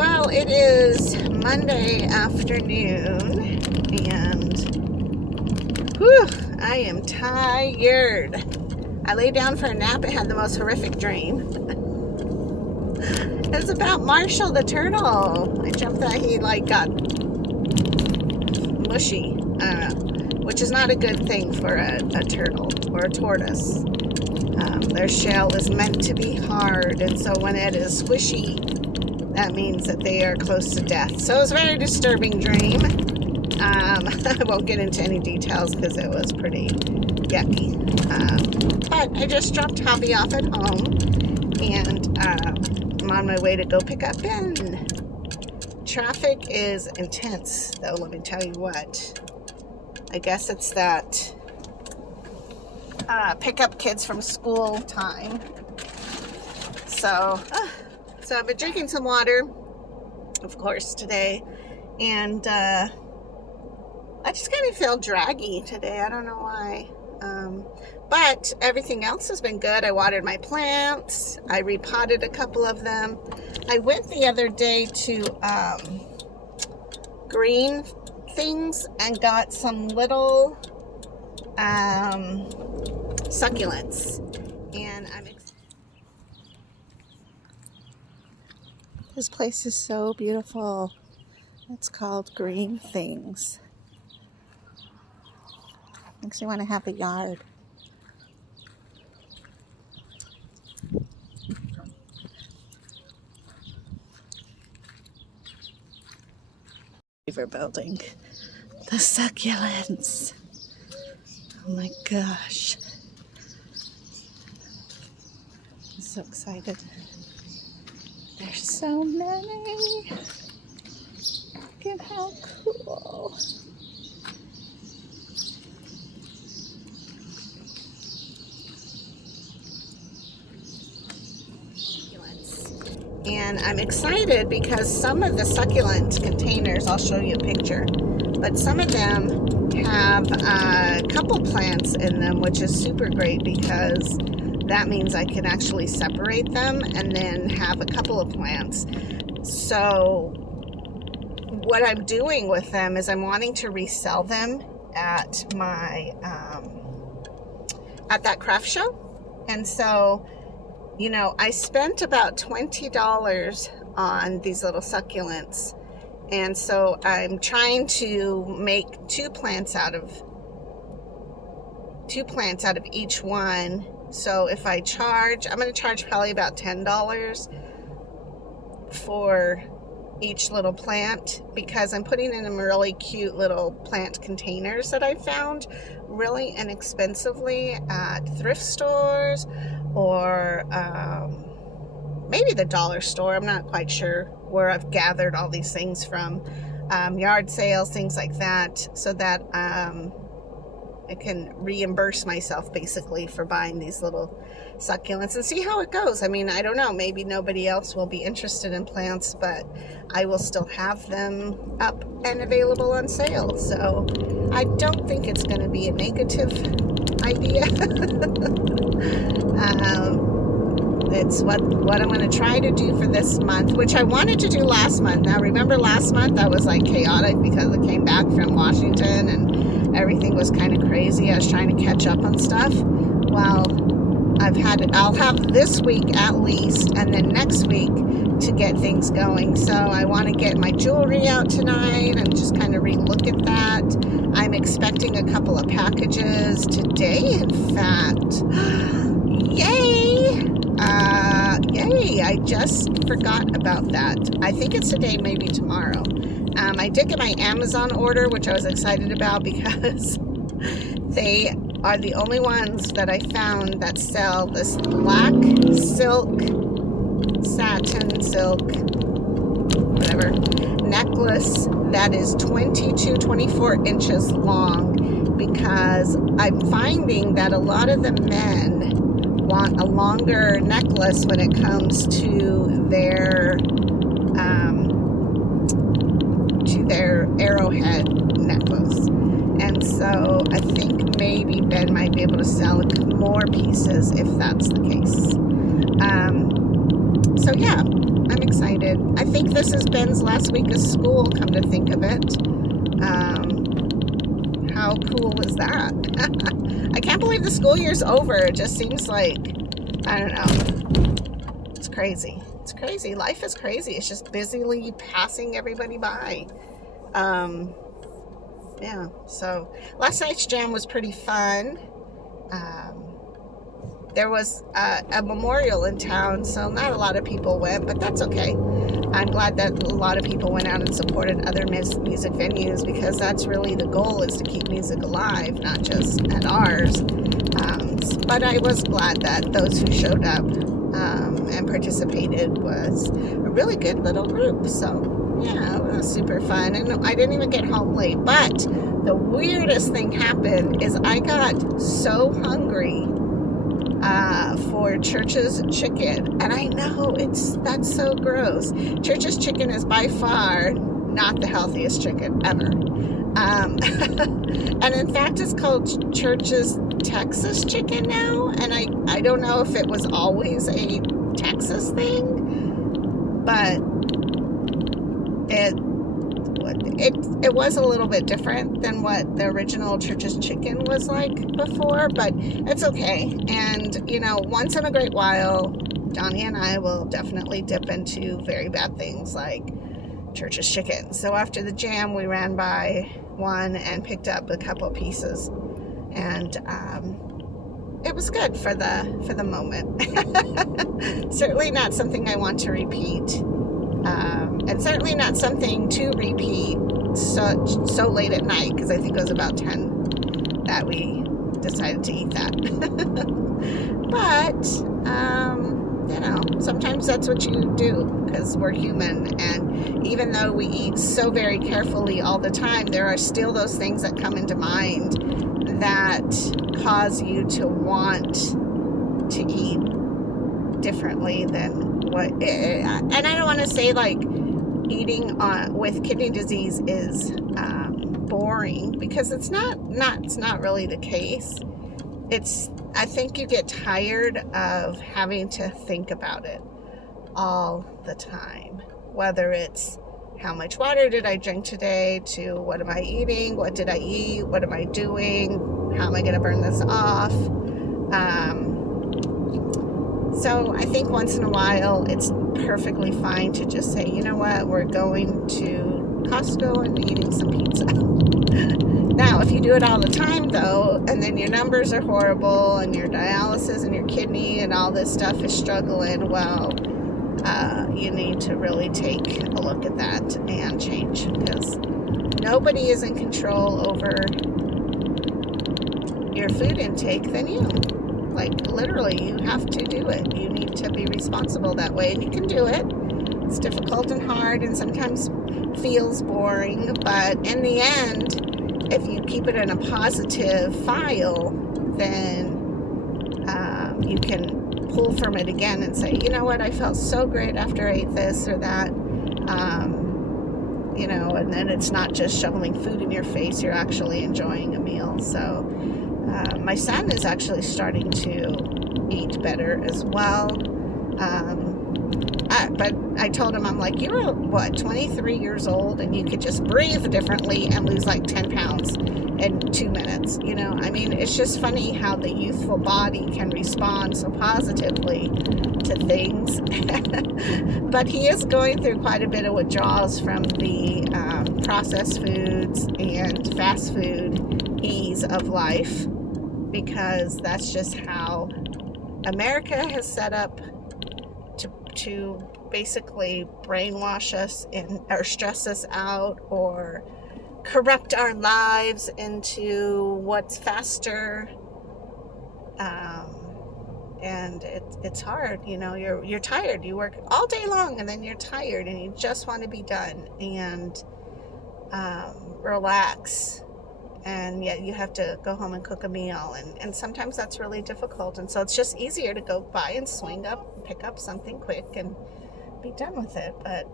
Well, it is Monday afternoon, and whew, I am tired. I lay down for a nap and had the most horrific dream. It was about Marshall the turtle. I dreamt that he got mushy, which is not a good thing for a turtle or a tortoise. Their shell is meant to be hard, and so when it is squishy, that means that they are close to death. So it was a very disturbing dream. I won't get into any details because it was pretty yucky. But I just dropped Hobby off at home, and I'm on my way to go pick up Ben. Traffic is intense, though, let me tell you what. I guess it's that pick up kids from school time. So I've been drinking some water, of course, today, and I just kind of feel draggy today. I don't know why, but everything else has been good. I watered my plants. I repotted a couple of them. I went the other day to Green Things and got some little succulents, and this place is so beautiful. It's called Green Things. Makes me want to have a yard. Beaver building. The succulents. Oh my gosh. I'm so excited. There's so many. Look at how cool. And I'm excited because some of the succulent containers, I'll show you a picture, but some of them have a couple plants in them, which is super great because that means I can actually separate them and then have a couple of plants. So what I'm doing with them is I'm wanting to resell them at my at that craft show. And so, you know, I spent about $20 on these little succulents, and so I'm trying to make two plants out of each one. So if I charge, I'm going to charge probably about $10 for each little plant, because I'm putting in them really cute little plant containers that I found really inexpensively at thrift stores or maybe the dollar store. I'm not quite sure where I've gathered all these things from. Yard sales, things like that, so that I can reimburse myself basically for buying these little succulents and see how it goes. I mean, I don't know, maybe nobody else will be interested in plants, but I will still have them up and available on sale. So I don't think it's going to be a negative idea. It's what I'm going to try to do for this month, which I wanted to do last month. Now, remember last month I was like chaotic because I came back from Washington and everything was kind of crazy. I was trying to catch up on stuff. Well, I'll have this week at least, and then next week to get things going. So I want to get my jewelry out tonight and just kind of re-look at that. I'm expecting a couple of packages today, in fact. Yay! Yay! I just forgot about that. I think it's today, maybe tomorrow. I did get my Amazon order, which I was excited about because they are the only ones that I found that sell this black silk, satin silk, whatever, necklace that is 24 inches long, because I'm finding that a lot of the men want a longer necklace when it comes to their arrowhead necklace. And so I think maybe Ben might be able to sell more pieces if that's the case. So yeah, I'm excited. I think this is Ben's last week of school, come to think of it. How cool was that? I can't believe the school year's over. It just seems like, I don't know. It's crazy. It's crazy. Life is crazy. It's just busily passing everybody by. Yeah, so last night's jam was pretty fun. There was a memorial in town, so not a lot of people went, but that's okay. I'm glad that a lot of people went out and supported other music venues, because that's really the goal, is to keep music alive, not just at ours. But I was glad that those who showed up and participated was a really good little group. So yeah, it was super fun, and I didn't even get home late. But the weirdest thing happened is I got so hungry for Church's chicken, and I know that's so gross. Church's chicken is by far not the healthiest chicken ever, and in fact it's called Church's Texas chicken now, and I don't know if it was always a Texas thing, but it was a little bit different than what the original Church's chicken was like before, but it's okay. And, you know, once in a great while, Donnie and I will definitely dip into very bad things like Church's chicken. So after the jam, we ran by one and picked up a couple pieces, and it was good for the moment. Certainly not something I want to repeat. And certainly not something to repeat so late at night, because I think it was about 10 that we decided to eat that. But, you know, sometimes that's what you do, because we're human, and even though we eat so very carefully all the time, there are still those things that come into mind that cause you to want to eat differently than what, and I don't want to say like eating with kidney disease is boring, because it's not really the case. I think you get tired of having to think about it all the time, whether it's how much water did I drink today, to what am I eating, what did I eat, what am I doing, how am I going to burn this off. So I think once in a while it's perfectly fine to just say, you know what, we're going to Costco and eating some pizza. Now, if you do it all the time, though, and then your numbers are horrible, and your dialysis and your kidney and all this stuff is struggling, well, you need to really take a look at that and change, because nobody is in control over your food intake than you. Like, literally, you have to do it. You need to be responsible that way, and you can do it. It's difficult and hard, and sometimes feels boring, but in the end, if you keep it in a positive file, then you can pull from it again and say, you know what, I felt so great after I ate this or that, you know, and then it's not just shoveling food in your face, you're actually enjoying a meal. So my son is actually starting to eat better as well. But I told him, I'm like, you're, 23 years old, and you could just breathe differently and lose like 10 pounds in 2 minutes. You know, I mean, it's just funny how the youthful body can respond so positively to things. But he is going through quite a bit of withdrawals from the processed foods and fast food ease of life, because that's just how America has set up to basically brainwash us or stress us out or corrupt our lives into what's faster, and it's hard. You know, you're tired, you work all day long, and then you're tired and you just want to be done and relax, and yet you have to go home and cook a meal, and sometimes that's really difficult. And so it's just easier to go by and pick up something quick and be done with it. But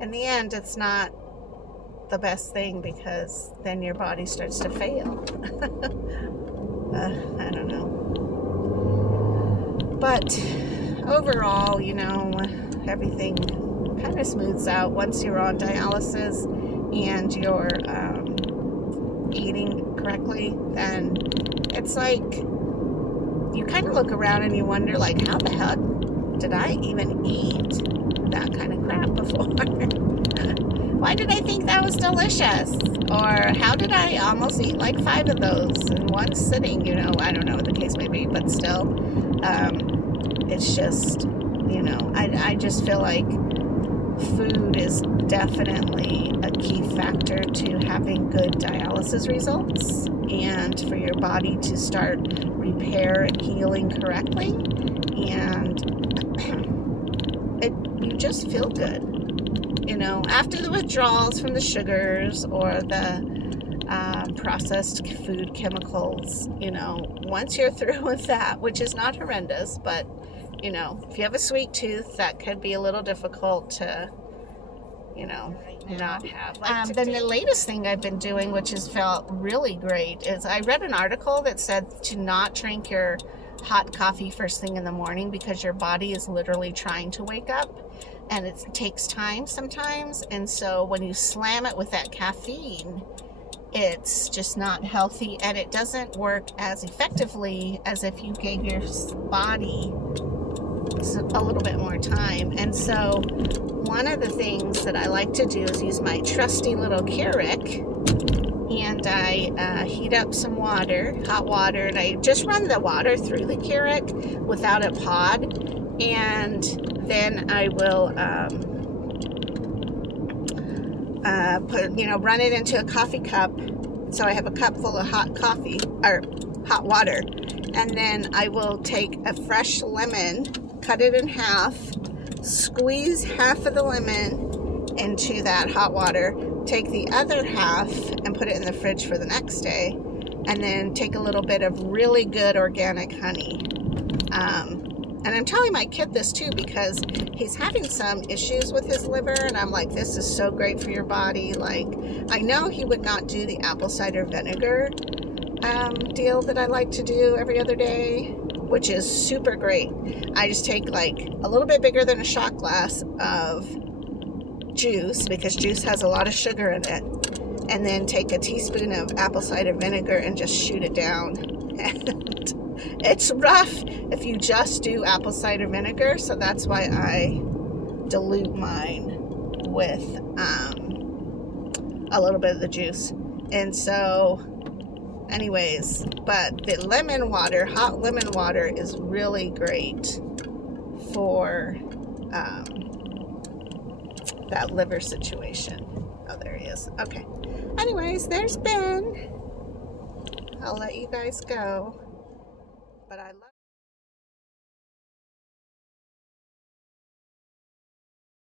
in the end, it's not the best thing, because then your body starts to fail. I don't know. But overall, you know, everything kind of smooths out once you're on dialysis and you're eating correctly. Then it's like you kind of look around and you wonder, like, how the heck did I even eat that kind of crap before? Why did I think that was delicious? Or how did I almost eat like 5 of those in one sitting? You know, I don't know what the case may be, but still, it's just, you know, I just feel like food is definitely a key factor to having good dialysis results and for your body to start repair and healing correctly. And you just feel good. You know, after the withdrawals from the sugars or the processed food chemicals, you know, once you're through with that, which is not horrendous, but, you know, if you have a sweet tooth, that could be a little difficult to, you know, not have. Then the latest thing I've been doing, which has felt really great, is I read an article that said to not drink your hot coffee first thing in the morning because your body is literally trying to wake up. And it takes time sometimes, and so when you slam it with that caffeine, it's just not healthy, and it doesn't work as effectively as if you gave your body a little bit more time. And so one of the things that I like to do is use my trusty little Keurig, and I heat up some water, hot water, and I just run the water through the Keurig without a pod, and then I will run it into a coffee cup. So I have a cup full of hot coffee or hot water, and then I will take a fresh lemon, cut it in half, squeeze half of the lemon into that hot water, take the other half and put it in the fridge for the next day, and then take a little bit of really good organic honey. And I'm telling my kid this too because he's having some issues with his liver, and I'm like, this is so great for your body. Like, I know he would not do the apple cider vinegar deal that I like to do every other day, which is super great. I just take like a little bit bigger than a shot glass of juice, because juice has a lot of sugar in it, and then take a teaspoon of apple cider vinegar and just shoot it down. And it's rough if you just do apple cider vinegar, so that's why I dilute mine with a little bit of the juice. And so anyways, but the lemon water, hot lemon water, is really great for that liver situation. Oh, there he is. Okay. Anyways, there's Ben. I'll let you guys go. But I love